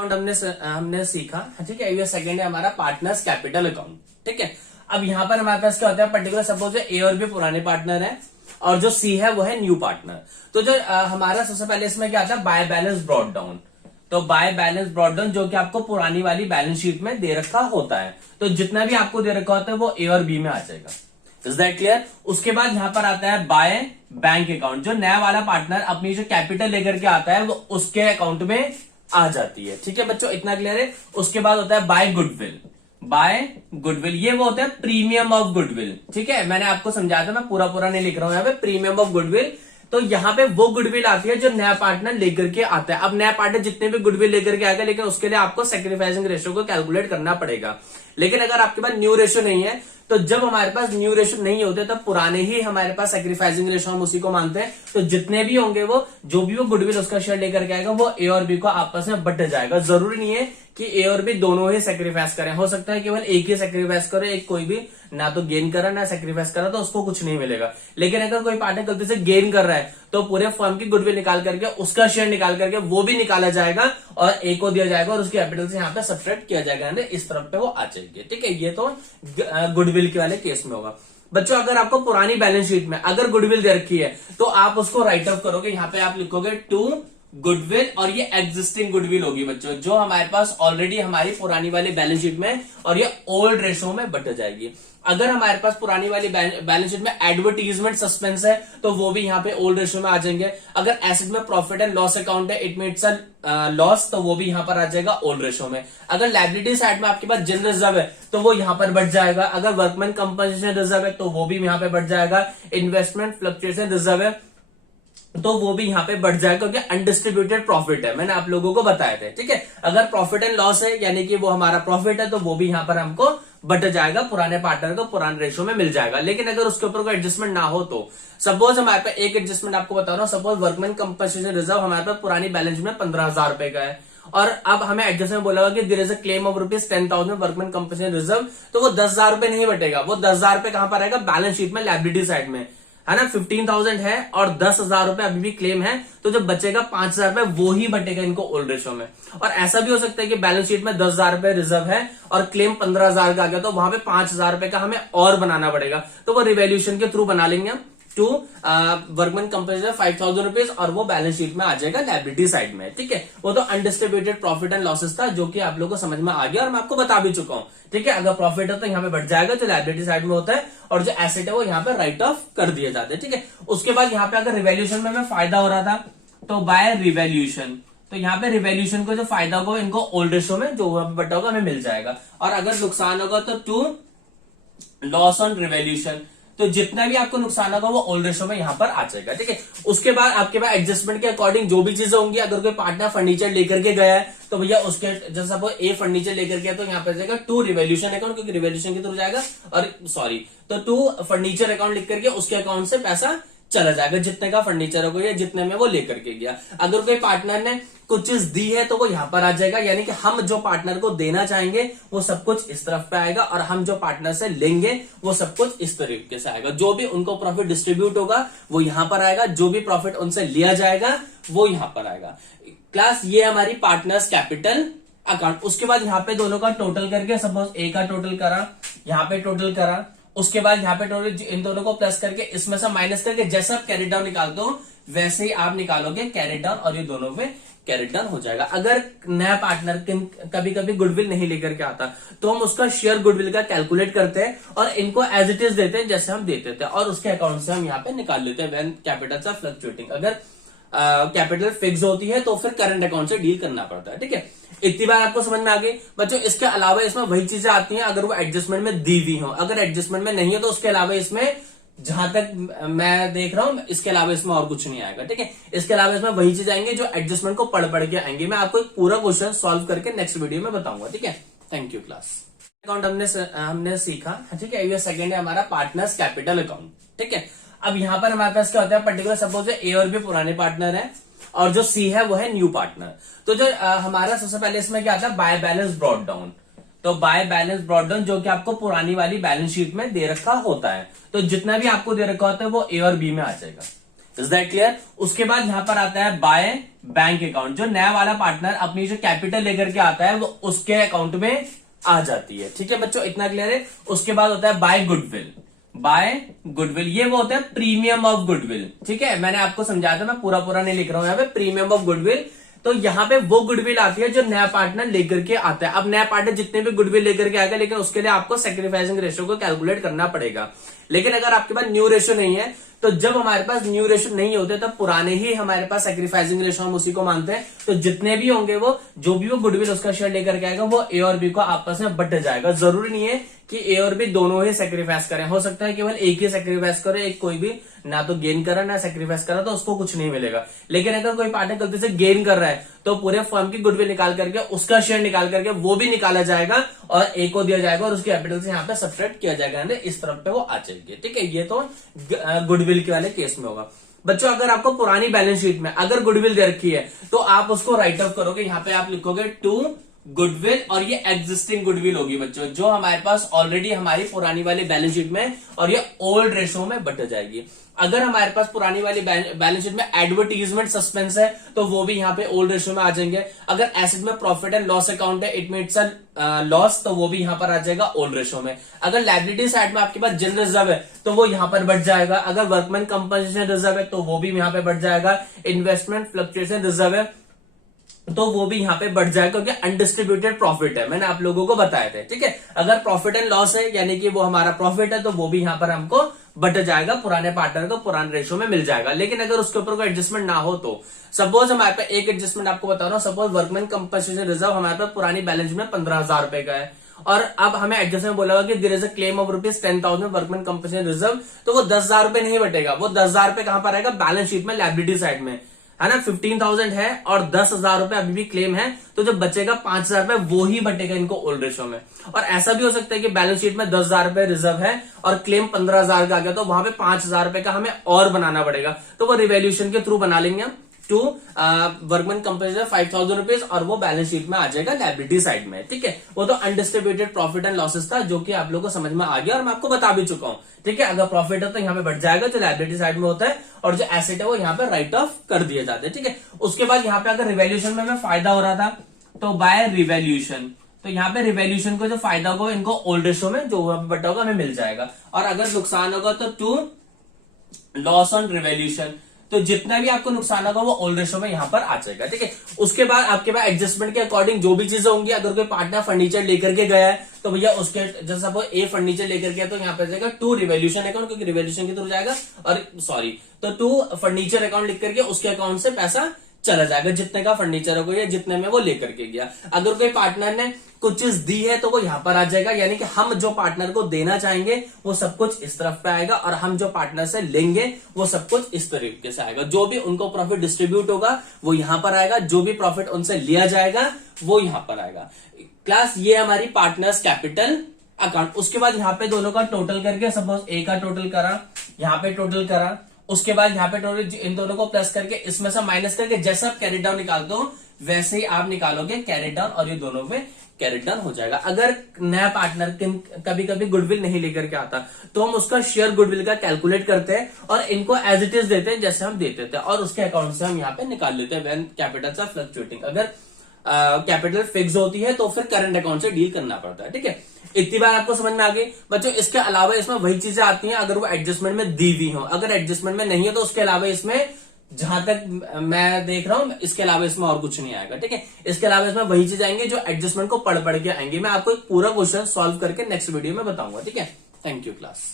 Account हमने सीखा, ठीक है। ये सेकंड है हमारा पार्टनर्स कैपिटल अकाउंट, ठीक है। अब यहाँ पर हमारे पास क्या होता है, पर्टिकुलर सपोज ए और बी पुराने पार्टनर है और जो सी है वो है न्यू पार्टनर। तो जो हमारा सबसे पहले इसमें क्या आता है, बाय बैलेंस ब्रॉट डाउन। तो बाय बैलेंस ब्रॉट डाउन जो कि आपको पुरानी वाली बैलेंस शीट में दे रखा होता है, तो जितना भी आपको दे रखा होता है वो ए और बी में आ जाएगा। Is that clear? उसके बाद यहाँ पर आता है बाय बैंक अकाउंट। जो नया वाला पार्टनर अपनी जो कैपिटल लेकर के आता है वो उसके अकाउंट में आ जाती है, ठीक है बच्चों, इतना क्लियर है। उसके बाद होता है बाय गुडविल। बाय गुडविल ये वो होता है प्रीमियम ऑफ गुडविल, ठीक है। मैंने आपको समझाया था, मैं पूरा नहीं लिख रहा हूं यहाँ पे, प्रीमियम ऑफ गुडविल। तो यहाँ पे वो गुडविल आती है जो नया पार्टनर लेकर के आता है। अब नया पार्टनर जितने भी गुडविल लेकर के आएगा, लेकिन उसके लिए आपको सैक्रिफाइसिंग रेशियो को कैलकुलेट करना पड़ेगा। लेकिन अगर आपके पास न्यू रेशियो नहीं है, तो जब हमारे पास न्यू रेशियो नहीं होते तब पुराने ही हमारे पास सैक्रिफाइसिंग रेशियो, हम उसी को मानते हैं। तो जितने भी होंगे वो जो भी वो गुडविल उसका शेयर लेकर के आएगा वो ए और बी को आपस में बट जाएगा। जरूरी नहीं है कि ए और बी दोनों ही सैक्रिफाइस करें, हो सकता है केवल एक ही सैक्रिफाइस करे, एक कोई भी ना तो गेन करा ना सैक्रिफाइस करा, तो उसको कुछ नहीं मिलेगा। लेकिन अगर कोई पार्टनर गलती से गेन कर रहा है तो पूरे फर्म की गुडविल निकाल करके उसका शेयर निकाल करके वो भी निकाला जाएगा और ए को दिया जाएगा और उसकी कैपिटल से यहाँ पे सब्ट्रैक्ट किया जाएगा, इस तरफ पे वो आ जाएगी, ठीक है। ये तो गुडविल के वाले केस में होगा। बच्चों अगर आपको पुरानी बैलेंस शीट में अगर गुडविल दे रखी है तो आप उसको राइट ऑफ करोगे, यहाँ पे आप लिखोगे टू गुडविल और ये एग्जिस्टिंग गुडविल होगी बच्चों, जो हमारे पास ऑलरेडी हमारी पुरानी वाली बैलेंस शीट में और ये ओल्ड रेशो में बट जाएगी। अगर हमारे पास पुरानी वाली बैलेंस शीट में एडवर्टीजमेंट सस्पेंस है तो वो भी यहाँ पे ओल्ड रेशो में आ जाएंगे। अगर एसेट में प्रॉफिट एंड लॉस अकाउंट है, इट मीन्स लॉस, तो वो भी यहाँ पर आ जाएगा ओल्ड रेशो में। अगर लायबिलिटी साइड में आपके पास जनरल रिजर्व है तो वो यहाँ पर बढ़ जाएगा। अगर वर्कमैन कंपनसेशन रिजर्व है तो वो भी यहाँ पे बढ़ जाएगा। इन्वेस्टमेंट फ्लक्चुएशन रिजर्व है तो वो भी यहाँ पे बढ़ जाएगा, क्योंकि अनडिस्ट्रीब्यूटेड प्रॉफिट है, मैंने आप लोगों को बताया था, ठीक है। अगर प्रॉफिट एंड लॉस है यानी कि वो हमारा प्रॉफिट है तो वो भी यहाँ पर हमको बट जाएगा, पुराने पार्टनर को पुराने रेशो में मिल जाएगा। लेकिन अगर उसके ऊपर कोई एडजस्टमेंट ना हो तो सपोज हमारे पास एक एडजस्टमेंट आपको बता रहा हूँ, सपोज वर्कमैन कंपनसेशन रिजर्व हमारे पास पुरानी बैलेंस में 15,000 रुपए का है और अब हमें एडजस्टमेंट बोला कि there is a claim of ₹10,000 workman compensation reserve, तो वो 10,000 रुपए नहीं बटेगा, वो 10,000 रुपए कहां पर आएगा, बैलेंस शीट में लायबिलिटी साइड में, है ना। 15,000 है और 10,000 रुपए अभी भी क्लेम है, तो जो बचेगा 5,000 रुपए वो ही बटेगा इनको ओल्ड रेशो में। और ऐसा भी हो सकता है कि बैलेंस शीट में 10,000 रुपए रिजर्व है और क्लेम 15,000 का आ गया, तो वहां पे 5,000 रुपए का हमें और बनाना पड़ेगा, तो वो रिवैल्यूएशन के थ्रू बना लेंगे हम। टू वर्कमैन कंपनसेशन 5,000 रुपीज और वो बैलेंस शीट में आ जाएगा लायबिलिटी साइड में, ठीक है। वो तो अनडिस्ट्रीब्यूटेड प्रॉफिट एंड लॉसेस था जो कि आप लोगों को समझ में आ गया और मैं आपको बता भी चुका हूं, ठीक है। अगर प्रॉफिट है तो यहाँ पे बढ़ जाएगा जो लायबिलिटी साइड में होता है, और जो एसेट है वो यहाँ पे राइट ऑफ कर दिए जाते हैं, ठीक है। उसके बाद यहाँ पे अगर रिवैल्यूएशन में हमें फायदा हो रहा था तो बाय रिवैल्यूएशन, तो यहाँ पे रिवैल्यूएशन को जो फायदा होगा इनको ओल्ड रेशो में जो बटा होगा हमें मिल जाएगा। और अगर नुकसान होगा तो टू लॉस ऑन रिवैल्यूएशन, तो जितना भी आपको नुकसान होगा वो ओल्ड रेशो में यहाँ पर आ जाएगा, ठीक है। उसके बाद आपके पास एडजस्टमेंट के अकॉर्डिंग जो भी चीजें होंगी, अगर कोई पार्टनर फर्नीचर लेकर के गया है तो भैया उसके जैसे सपोज ए फर्नीचर लेकर गया तो यहाँ पर जाएगा टू रिवैल्यूएशन अकाउंट, क्योंकि रिवैल्यूएशन के थ्रू जाएगा, और सॉरी तो टू फर्नीचर अकाउंट लिख करके उसके अकाउंट से पैसा चला जाएगा, जितने का फर्नीचर होगा या जितने में वो लेकर के गया। अगर कोई पार्टनर ने कुछ चीज दी है तो वो यहां पर आ जाएगा, यानी कि हम जो पार्टनर को देना चाहेंगे वो सब कुछ इस तरफ पे आएगा और हम जो पार्टनर से लेंगे वो सब कुछ इस तरीके से आएगा। जो भी उनको प्रॉफिट डिस्ट्रीब्यूट होगा वो यहां पर आएगा, जो भी प्रॉफिट उनसे लिया जाएगा वो यहां पर आएगा। क्लास ये हमारी पार्टनर्स कैपिटल अकाउंट। उसके बाद यहाँ पे दोनों का टोटल करके, सपोज ए का टोटल करा, यहाँ पे टोटल करा, उसके बाद यहाँ पे टोटल इन दोनों को प्लस करके इसमें से माइनस करके जैसे आप कैरी डाउन निकालते हो वैसे ही आप निकालोगे कैरी डाउन, और ये दोनों में कैरी डाउन हो जाएगा। अगर नया पार्टनर कभी कभी गुडविल नहीं लेकर के आता तो हम उसका शेयर गुडविल का कैलकुलेट करते हैं और इनको एज इट इज देते हैं जैसे हम देते थे, और उसके अकाउंट से हम यहाँ पे निकाल लेते हैं व्हेन कैपिटल्स आर फ्लक्चुएटिंग। अगर कैपिटल फिक्स होती है तो फिर करंट अकाउंट से डील करना पड़ता है, ठीक है। इतनी बार आपको समझ में आ गई बच्चों। इसके अलावा इसमें वही चीजें आती हैं अगर वो एडजस्टमेंट में दी हुई हो, अगर एडजस्टमेंट में नहीं है तो उसके अलावा इसमें जहां तक मैं देख रहा हूं इसके अलावा इसमें और कुछ नहीं आएगा, ठीक है। इसके अलावा इसमें वही चीज आएंगे जो एडजस्टमेंट को पढ़ के आएंगे। मैं आपको एक पूरा क्वेश्चन सॉल्व करके नेक्स्ट वीडियो में बताऊंगा, ठीक है। Thank you class. अकाउंट हमने सीखा, ठीक है। ये सेकंड है हमारा पार्टनर्स कैपिटल अकाउंट, ठीक है। अब यहाँ पर हमारे पास क्या होता है, पर्टिकुलर सपोज ए और बी पुराने पार्टनर है और जो सी है वो है न्यू पार्टनर। तो जो हमारा सबसे पहले इसमें क्या आता है, बाय बैलेंस ब्रॉट डाउन। तो बाय बैलेंस ब्रॉट डाउन जो कि आपको पुरानी वाली बैलेंस शीट में दे रखा होता है, तो जितना भी आपको दे रखा होता है वो ए और बी में आ जाएगा। Is that clear? उसके बाद यहां पर आता है बाय बैंक अकाउंट। जो नया वाला पार्टनर अपनी जो कैपिटल लेकर के आता है वो उसके अकाउंट में आ जाती है। ठीक है बच्चों, इतना क्लियर है? उसके बाद होता है बाय गुडविल। बाय गुडविल ये वो होता है प्रीमियम ऑफ गुडविल। ठीक है, मैंने आपको समझाया था, मैं पूरा पूरा नहीं लिख रहा हूं यहाँ पे। प्रीमियम ऑफ गुडविल, तो यहाँ पे वो गुडविल आती है जो नया पार्टनर लेकर के आता है। अब नया पार्टनर जितने भी गुडविल लेकर के आएगा, लेकिन उसके लिए आपको सैक्रिफाइसिंग रेशियो को कैलकुलेट करना पड़ेगा। लेकिन अगर आपके पास न्यू रेशियो नहीं है, तो जब हमारे पास न्यू रेशियो नहीं होते तब पुराने ही हमारे पास सैक्रिफाइसिंग रेशियो, हम उसी को मानते हैं। तो जितने भी होंगे वो जो भी वो गुडविल उसका शेयर लेकर के आएगा वो ए और बी को आपस में बट जाएगा। जरूरी नहीं है कि ए और बी दोनों ही सेक्रीफाइस करें, हो सकता है केवल एक ही सेक्रीफाइस करे, एक कोई भी ना तो गेन करा ना सेक्रीफाइस करा, तो उसको कुछ नहीं मिलेगा। लेकिन अगर कोई पार्टनर गलती से गेन कर रहा है तो पूरे फर्म की गुडविल निकाल करके उसका शेयर निकाल करके वो भी निकाला जाएगा और ए को दिया जाएगा और उसकी कैपिटल से यहाँ पे सब्ट्रैक्ट किया जाएगा, इस तरफ पे वो आ जाएगी। ठीक है, ये तो गुडविल के वाले केस में होगा। बच्चों अगर आपको पुरानी बैलेंस शीट में अगर गुडविल दे रखी है तो आप उसको राइट ऑफ करोगे, यहाँ पे आप लिखोगे टू गुडविल, और ये एग्जिस्टिंग गुडविल होगी बच्चों, जो हमारे पास ऑलरेडी हमारी पुरानी वाली बैलेंस शीट में, और ये ओल्ड रेशो में बट जाएगी। अगर हमारे पास पुरानी वाली बैलेंस शीट में एडवर्टीजमेंट सस्पेंस है तो वो भी यहाँ पे ओल्ड रेशो में आ जाएंगे। अगर एसेट में प्रॉफिट एंड लॉस अकाउंट है, इट मीन्स लॉस, तो वो भी यहाँ पर आ जाएगा ओल्ड रेशो में। अगर लायबिलिटी साइड में आपके पास जनरल रिजर्व है तो वो यहाँ पर बढ़ जाएगा। अगर वर्कमैन कंपनसेशन रिजर्व है तो वो भी यहाँ पे बढ़ जाएगा। इन्वेस्टमेंट फ्लक्चुएशन रिजर्व है तो वो भी यहाँ पे बढ़ जाएगा, क्योंकि अनडिस्ट्रीब्यूटेड प्रॉफिट है, मैंने आप लोगों को बताया था। ठीक है, अगर प्रॉफिट एंड लॉस है यानी कि वो हमारा प्रॉफिट है तो वो भी यहाँ पर हमको बट जाएगा, पुराने पार्टनर को पुराने रेशो में मिल जाएगा। लेकिन अगर उसके ऊपर कोई एडजस्टमेंट ना हो तो सपोज हमारे पास एक एडजस्टमेंट आपको बता रहा हूँ, सपोज वर्कमैन कंपनसेशन रिजर्व हमारे पास पुरानी बैलेंस में 15,000 रुपए का है और अब हमें एडजस्टमेंट बोला हुआ कि there is a claim of ₹10,000 workman compensation reserve, तो वो 10,000 रुपए नहीं बटेगा, वो 10,000 रुपए कहां पर आएगा? बैलेंस शीट में लायबिलिटी साइड में, है ना। 15,000 है और 10,000 रुपए अभी भी क्लेम है, तो जो बचेगा 5,000 रुपए वो ही बटेगा इनको ओल्ड रेशो में। और ऐसा भी हो सकता है कि बैलेंस शीट में 10,000 रुपए रिजर्व है और क्लेम 15,000 का आ गया, तो वहां पे 5,000 रुपए का हमें और बनाना पड़ेगा, तो वो रिवैल्यूएशन के थ्रू बना लेंगे हम टू वर्कमैन कंपनसेशन 5,000 रुपीज, और वो बैलेंस शीट में आ जाएगा लायबिलिटी साइड में। ठीक है, वो तो अनडिस्ट्रीब्यूटेड प्रॉफिट एंड लॉसेस था, जो कि आप लोगों को समझ में आ गया और मैं आपको बता भी चुका हूं। ठीक है, अगर प्रॉफिट है तो यहाँ पे बढ़ जाएगा जो लायबिलिटी साइड में होता है, और जो एसेट है वो यहाँ पे राइट ऑफ कर दिए जाते हैं। ठीक है, उसके बाद यहाँ पे अगर रिवैल्यूएशन में हमें फायदा हो रहा था तो बाय रिवैल्यूएशन, तो यहाँ पे रिवैल्यूएशन को जो फायदा होगा इनको ओल्ड रेशो में जो बटा होगा हमें मिल जाएगा। और अगर नुकसान होगा तो टू लॉस ऑन रिवैल्यूएशन, तो जितना भी आपको नुकसान होगा वो ओल्ड रेशो में यहाँ पर आ जाएगा। ठीक है, उसके बाद आपके पास एडजस्टमेंट के अकॉर्डिंग जो भी चीजें होंगी, अगर कोई पार्टनर फर्नीचर लेकर के गया है तो भैया उसके जैसे सपोज ए फर्नीचर लेकर गया तो यहाँ पर जाएगा टू रिवैल्यूएशन अकाउंट, क्योंकि रिवैल्यूएशन के थ्रू जाएगा, और सॉरी तो टू फर्नीचर अकाउंट लिख करके उसके अकाउंट से पैसा चला जाएगा, जितने का फर्नीचर हो या जितने में वो लेकर के गया। अगर कोई पार्टनर ने कुछ चीज दी है तो वो यहाँ पर आ जाएगा, यानी कि हम जो पार्टनर को देना चाहेंगे वो सब कुछ इस तरफ पे आएगा, और हम जो पार्टनर से लेंगे वो सब कुछ इस तरीके से आएगा। जो भी उनको प्रॉफिट डिस्ट्रीब्यूट होगा वो यहाँ पर आएगा, जो भी प्रॉफिट उनसे लिया जाएगा वो यहाँ पर आएगा। क्लास ये हमारी पार्टनर्स कैपिटल अकाउंट। उसके बाद यहाँ पे दोनों का टोटल करके, सपोज ए का टोटल करा, यहाँ पे टोटल करा, उसके बाद यहाँ पे टोटल इन दोनों को प्लस करके इसमें से माइनस करके जैसा आप कैरी डाउन निकालते हो वैसे ही आप निकालोगे कैरी डाउन, और ये दोनों में कैरी डाउन हो जाएगा। अगर नया पार्टनर कभी कभी गुडविल नहीं लेकर के आता तो हम उसका शेयर गुडविल का कैलकुलेट करते हैं और इनको एज इट इज देते हैं जैसे हम देते थे, और उसके अकाउंट से हम यहाँ पे निकाल लेते हैं व्हेन कैपिटल्स आर फ्लक्चुएटिंग। अगर कैपिटल फिक्स होती है तो फिर करंट अकाउंट से डील करना पड़ता है। ठीक है, इतनी बार आपको समझ में आ गई बच्चों। इसके अलावा इसमें वही चीजें आती हैं अगर वो एडजस्टमेंट में दी हुई हो, अगर एडजस्टमेंट में नहीं है तो उसके अलावा इसमें, जहां तक मैं देख रहा हूं, इसके अलावा इसमें और कुछ नहीं आएगा। ठीक है, इसके अलावा इसमें वही चीज आएंगे जो एडजस्टमेंट को पढ़ के आएंगे। मैं आपको एक पूरा क्वेश्चन सॉल्व करके नेक्स्ट वीडियो में बताऊंगा। ठीक है, थैंक यू क्लास।